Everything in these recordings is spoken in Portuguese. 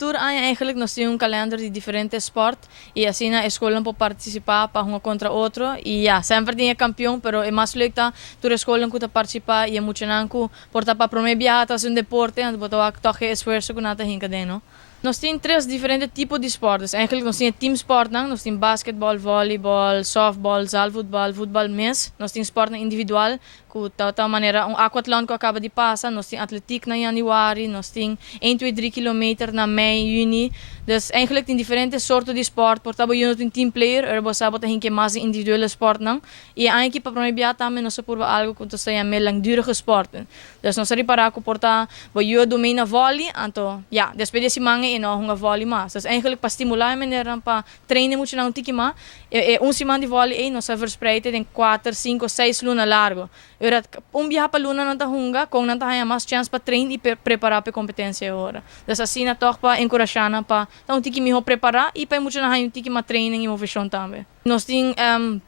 futuro eigenlijk nós temos calendar de diferentes esportes e assim a escola pode participar para um contra outro e sempre tem campeão, pero é mais legal toda a escola que participar e é muito nanco porta para promover até um deporte, and botar toch esforço que nada hinca dentro. Nós temos três diferentes tipos de esportes. Eigenlijk nós temos teamsport, nós temos basquetebol, voleibol, softball, zaalvoetbal, voetbal mes. Nós temos esporte individual, que de tal maneira aquatlon que acaba de passar. Nós temos atletiek na januari, nós temos 1, 2, 3 kilometer na mei, juni. Dus eigenlijk tem diferentes soorten de sport. Portanto, je een team player, você bota hinke mais individuele sport não. E eigenlijk para promover também nós por algo que nós temos mais langdurige sporten. Dus nós reparar que portanto, você domina volley, então, depois desse manhã e não uma volley mais. Dus eigenlijk para estimular a maneira para treinar muito não tiki mais. Semana de volley e nós verspreiden em 4, 5, 6 luna largo. Ora, viaje para luna não tá hunga, com não tá mais chance para treinar e preparar para competência agora. Dus assim na toch para encorajar para então tiki me preparar e para muito na tiki mais training e motivação também. Nós temos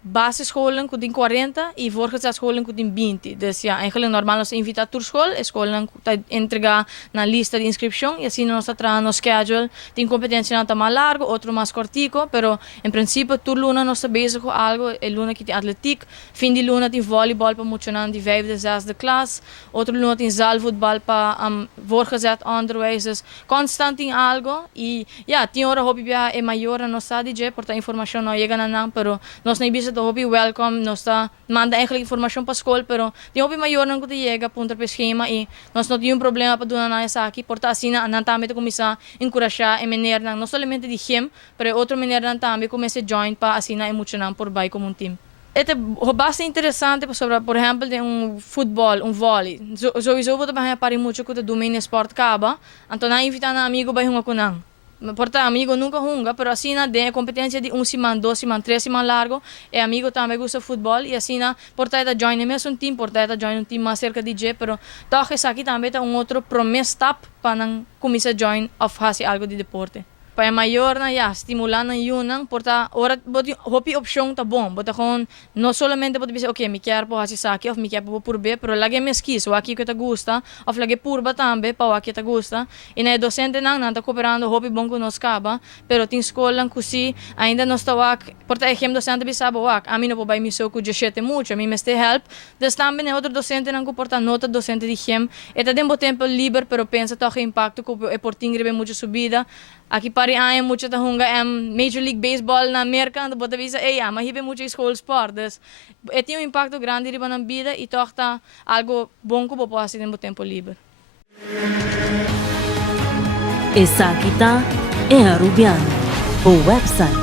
basisscholen que tem 40 e voortgezetscholen que tem 20. Dus eigenlijk normaal nós invita a school, a escola entrega na lista de inscrição e assim nós trabalhamos no schedule. Tem competência não mais largo, outro mais cortico, pero em princípio tur luna nós bezig com algo, é luna que tem atletiek, fim de luna tem voleibol para muito de 5e, 6e klas, outro luna tem zaalvoetbal para voortgezet onderwijs, dus constant tem algo e tem hora hobby é maior na nossa DJ, portanto informação não chega na pero nós não bisa do hobby welcome, nós manda eigenlijk informação para a escola, pero tem hobby maior não que chega punta para esquema e nós não temos problema para doar na essa aqui, portanto assim não também começar encorajar a maneira não somente de gym, pero outra maneira também começa a join para assim emocionar por vai como team. É bastante interessante sobre, por exemplo, de futebol, vôlei. Sowieso você vai reparar muito que o domínio esporte acaba, então não invitar um amigo para jogar com não. Portanto, amigo nunca junga, pero assim de competência de 1 semana, 2 semanas, 3 semanas largo, é amigo também gosta de futebol e assim portanto join no mesmo time, portanto join um time mais cerca de J, pero toque aqui também tá outro promesso step para não começar a join ou fazer algo de deporte. Para maior estimular na yun porta ora hopi opção tá bom, bota com não somente pode dizer ok, me quer por fazer aqui ou me quer por B, pero lagi mesquis, o aqui que tá gusta, ou lagi purba também, para o aqui tá gusta. E na docente não tá cooperando hopi bom com nós caba, pero tem escola que ainda nós tá porta exemplo docente bisaba wak, a mim não pode me sou com jete muito, a mim me este help. Des também é outro docente não que porta nota docente de gem, e tá tempo livre, pero pensa tá impacto que é por tingre muito subida. Aqui pari ay muito ta hunga Major League Baseball na América, ando bota visa mahibe muito school sport. Dus tem impacto grande riba na vida e torta algo bom que pode fazer no tempo livre. Essa aqui tá é a Rubiano, o website